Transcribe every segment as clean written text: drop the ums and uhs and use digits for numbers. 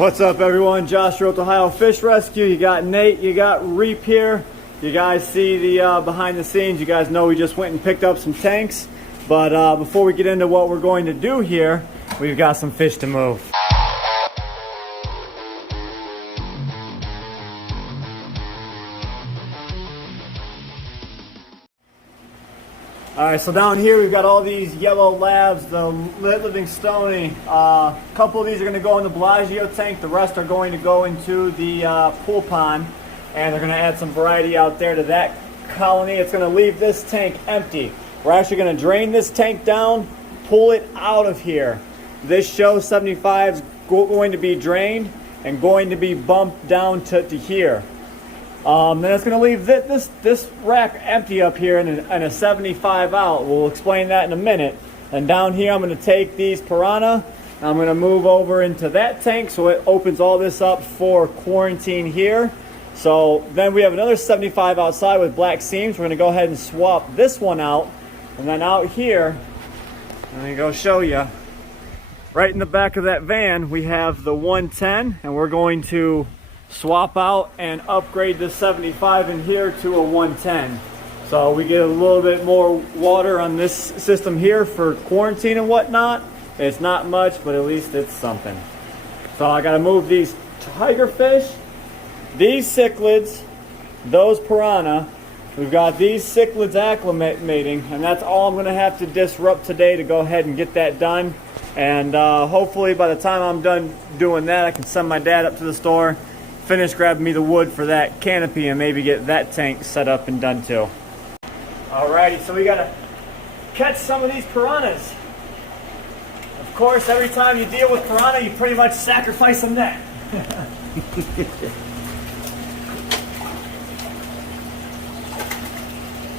What's up, everyone? Josh here with Ohio Fish Rescue. You got Nate, you got Reap here. You guys see the behind the scenes. You guys know we just went and picked up some tanks. But before we get into what we're going to do here, we've got some fish to move. Alright, so down here we've got all these yellow labs, the living stony. A couple of these are going to go in the Bellagio tank. The rest are going to go into the pool pond. And they're going to add some variety out there to that colony. It's going to leave this tank empty. We're actually going to drain this tank down, pull it out of here. This show 75 is going to be drained and going to be bumped down to here. Then it's going to leave this rack empty up here and a 75 out. We'll explain that in a minute. And down here I'm going to take these piranha. I'm going to move over into that tank so it opens all this up for quarantine here. So then we have another 75 outside with black seams. We're going to go ahead and swap this one out. And then out here, let me go show you. Right in the back of that van we have the 110, and we're going to swap out and upgrade this 75 in here to a 110. So we get a little bit more water on this system here for quarantine and whatnot. It's not much, but at least it's something. So I got to move these tiger fish, these cichlids, those piranha. We've got these cichlids acclimating, and that's all I'm going to have to disrupt today to go ahead and get that done. And hopefully by the time I'm done doing that, I can send my dad up to the store, finish grabbing me the wood for that canopy, and maybe get that tank set up and done too. Alrighty, so we gotta catch some of these piranhas. Of course, every time you deal with piranha, you pretty much sacrifice a net.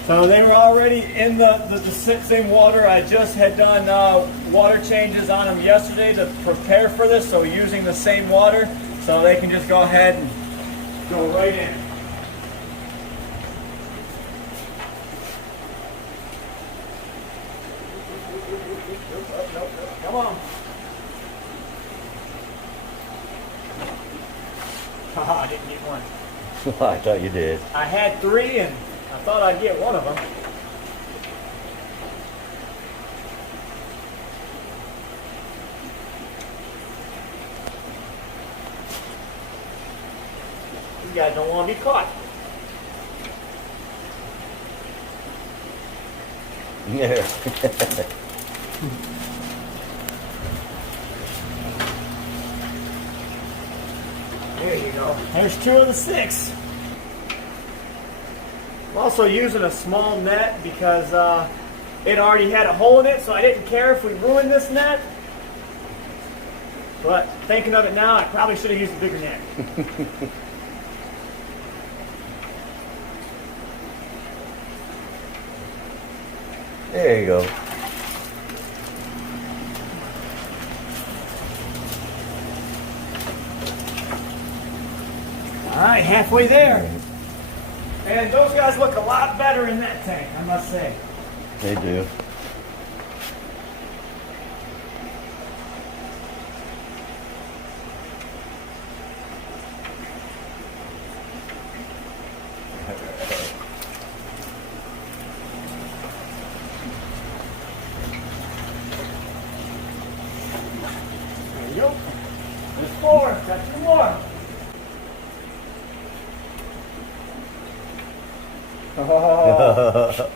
So they were already in the same water. I just had done water changes on them yesterday to prepare for this, so using the same water. So they can just go ahead and go right in. Come on. Haha, I didn't get one. I thought you did. I had 3 and I thought I'd get one of them. You guys don't want to be caught. Yeah. There you go. There's 2 of the 6. I'm also using a small net because it already had a hole in it, so I didn't care if we ruined this net. But thinking of it now, I probably should have used a bigger net. There you go. All right, halfway there. And those guys look a lot better in that tank, I must say. They do. There you go. There's 4. Got 2 more. Oh.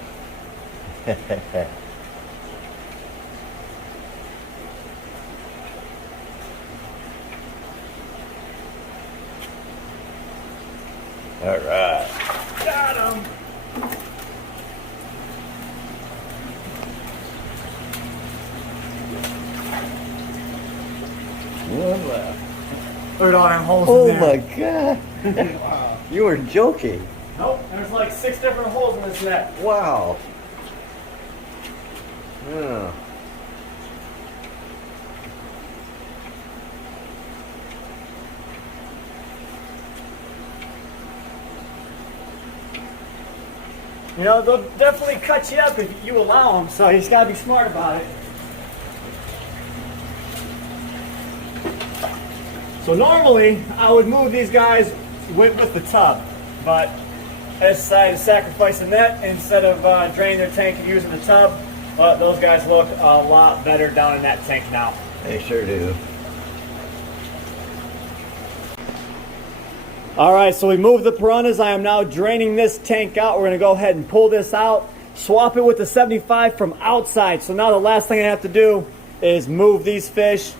All right. Got him. One left. Look at all them holes Oh in there. my God. Wow. You were joking. Nope, there's like 6 different holes in this net. Wow. Yeah. You know, they'll definitely cut you up if you allow them, so you just gotta be smart about it. So normally I would move these guys with the tub, but I decided to sacrifice the net instead of draining their tank and using the tub. But those guys look a lot better down in that tank now. They sure do. All right, so we moved the piranhas. I am now draining this tank out. We're gonna go ahead and pull this out, swap it with the 75 from outside. So now the last thing I have to do is move these fish,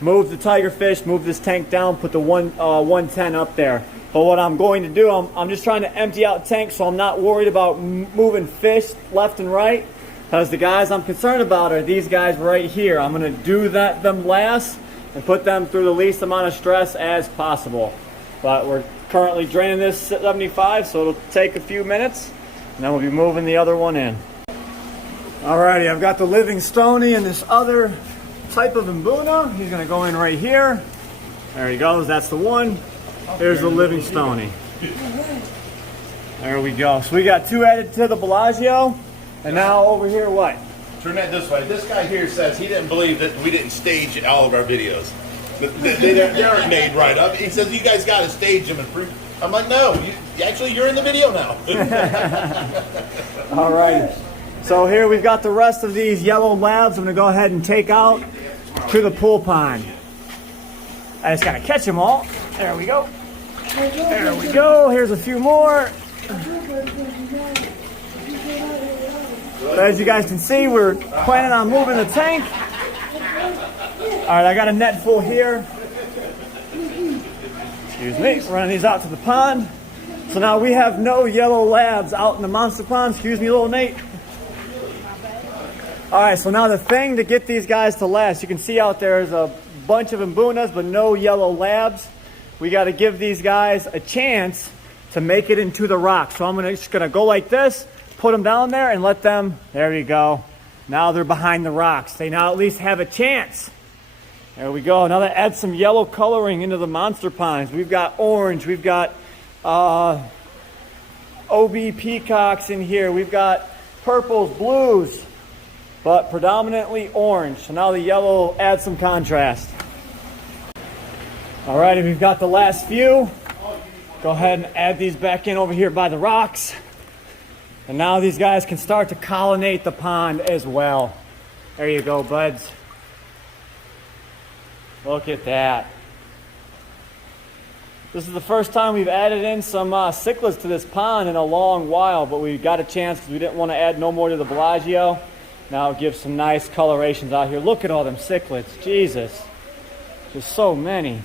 move the tiger fish, move this tank down, put the 110 up there. But what I'm going to do, I'm just trying to empty out tanks so I'm not worried about moving fish left and right, because the guys I'm concerned about are these guys right here. I'm gonna do them last and put them through the least amount of stress as possible. But we're currently draining this 75, so it'll take a few minutes, and then we'll be moving the other one in. Alrighty, I've got the living stony and this other type of mbuna. He's gonna go in right here. There he goes, that's the one. Here's the living stony. There we go. So we got two added to the Bellagio, and now over here what? Turn that this way. This guy here says he didn't believe that we didn't stage all of our videos. They aren't made right up. He says you guys got to stage them and prove. I'm like, no, you're in the video now. All right. So here we've got the rest of these yellow labs. I'm gonna go ahead and take out to the pool pond. I just gotta catch them all. There we go. There we go. Here's a few more. But as you guys can see, we're planning on moving the tank. All right, I got a net full here. Excuse me, running these out to the pond. So now we have no yellow labs out in the monster pond. Excuse me, little Nate. All right, so now the thing to get these guys to last, you can see out there is a bunch of mbunas, but no yellow labs. We got to give these guys a chance to make it into the rock. So I'm just gonna go like this, put them down there and let them, there you go. Now they're behind the rocks. They now at least have a chance. There we go. Now that adds some yellow coloring into the monster ponds. We've got orange, we've got OB peacocks in here. We've got purples, blues, but predominantly orange. So now the yellow adds some contrast. All right, we've got the last few. Go ahead and add these back in over here by the rocks. And now these guys can start to colonate the pond as well. There you go, buds. Look at that. This is the first time we've added in some cichlids to this pond in a long while, but we got a chance because we didn't want to add no more to the Bellagio. Now it gives some nice colorations out here. Look at all them cichlids. Jesus. There's so many.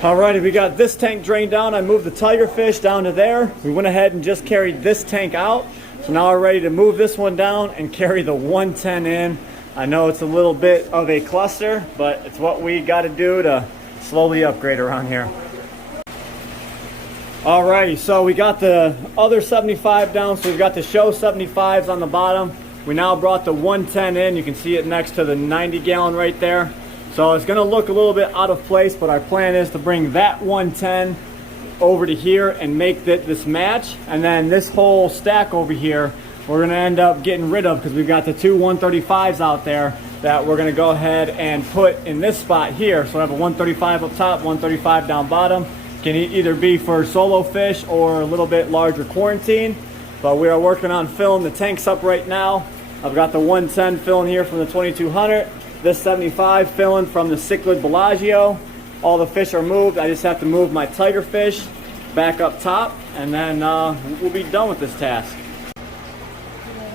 Alrighty, we got this tank drained down. I moved the tiger fish down to there. We went ahead and just carried this tank out. So now we're ready to move this one down and carry the 110 in. I know it's a little bit of a cluster, but it's what we got to do to slowly upgrade around here. Alrighty, so we got the other 75 down. So we've got the show 75s on the bottom. We now brought the 110 in. You can see it next to the 90 gallon right there. So it's going to look a little bit out of place, but our plan is to bring that 110 over to here and make this match. And then this whole stack over here, we're going to end up getting rid of because we've got the two 135s out there that we're going to go ahead and put in this spot here. So I have a 135 up top, 135 down bottom. Can either be for solo fish or a little bit larger quarantine. But we are working on filling the tanks up right now. I've got the 110 filling here from the 2200. This 75 filling from the cichlid Bellagio. All the fish are moved. I just have to move my tiger fish back up top, and then we'll be done with this task.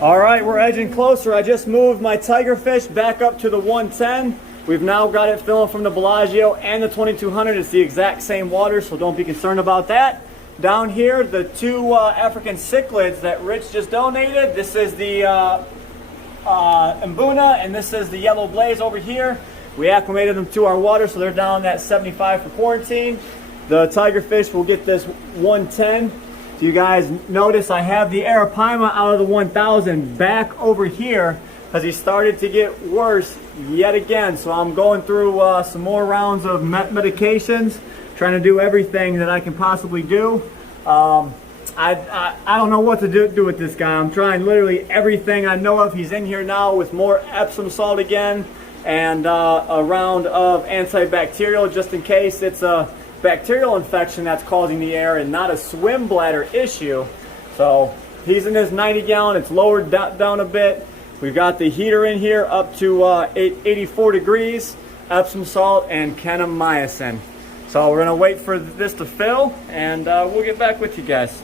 All right, we're edging closer. I just moved my tiger fish back up to the 110. We've now got it filling from the Bellagio and the 2200. It's the exact same water, so don't be concerned about that. Down here, the two African cichlids that Rich just donated. This is the mbuna, and this is the yellow blaze over here. We acclimated them to our water, so they're down at 75 for quarantine. The tiger fish will get this 110. So you guys notice I have the Arapaima out of the 1000 back over here because he started to get worse yet again. So I'm going through some more rounds of medications, trying to do everything that I can possibly do. I don't know what to do with this guy. I'm trying literally everything I know of. He's in here now with more Epsom salt again, and a round of antibacterial just in case it's a bacterial infection that's causing the error and not a swim bladder issue. So he's in his 90 gallon. It's lowered down a bit. We've got the heater in here up to 84 degrees, Epsom salt, and kanamycin. So we're going to wait for this to fill, and we'll get back with you guys.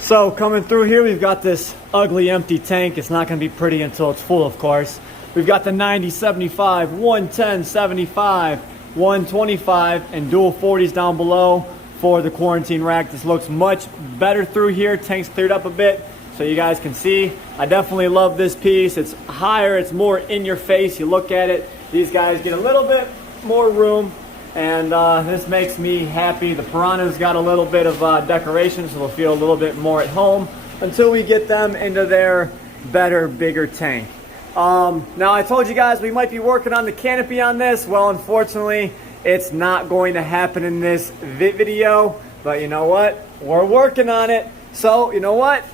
So coming through here, we've got this ugly empty tank. It's not going to be pretty until it's full, of course. We've got the 90, 75, 110, 75, 125, and dual 40s down below for the quarantine rack. This looks much better through here. Tank's cleared up a bit so you guys can see. I definitely love this piece. It's higher, it's more in your face. You look at it, these guys get a little bit more room, and this makes me happy. The piranha's got a little bit of decoration, so they'll feel a little bit more at home until we get them into their better, bigger tank. Now I told you guys we might be working on the canopy on this. Well, unfortunately, it's not going to happen in this video, but you know what? We're working on it. So, you know what?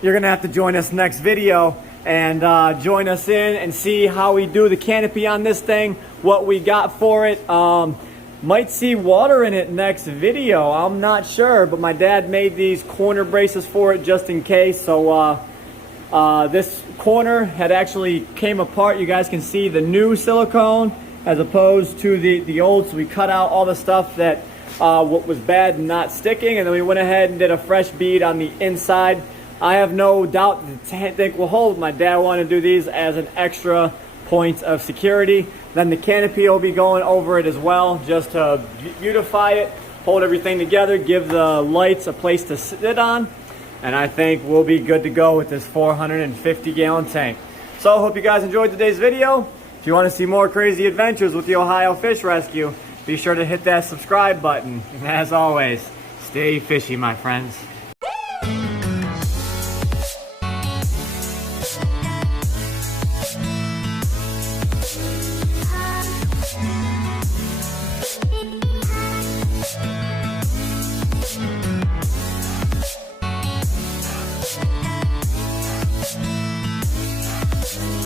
You're gonna have to join us next video and join us in and see how we do the canopy on this thing, what we got for it. Might see water in it next video. I'm not sure, but my dad made these corner braces for it just in case. So this corner had actually came apart. You guys can see the new silicone as opposed to the old. So we cut out all the stuff that what was bad and not sticking, and then we went ahead and did a fresh bead on the inside. I have no doubt the tank will hold. My dad wanted to do these as an extra point of security. Then the canopy will be going over it as well, just to beautify it, hold everything together, give the lights a place to sit on, and I think we'll be good to go with this 450 gallon tank. So I hope you guys enjoyed today's video. If you want to see more crazy adventures with the Ohio Fish Rescue, be sure to hit that subscribe button. And as always, stay fishy, my friends.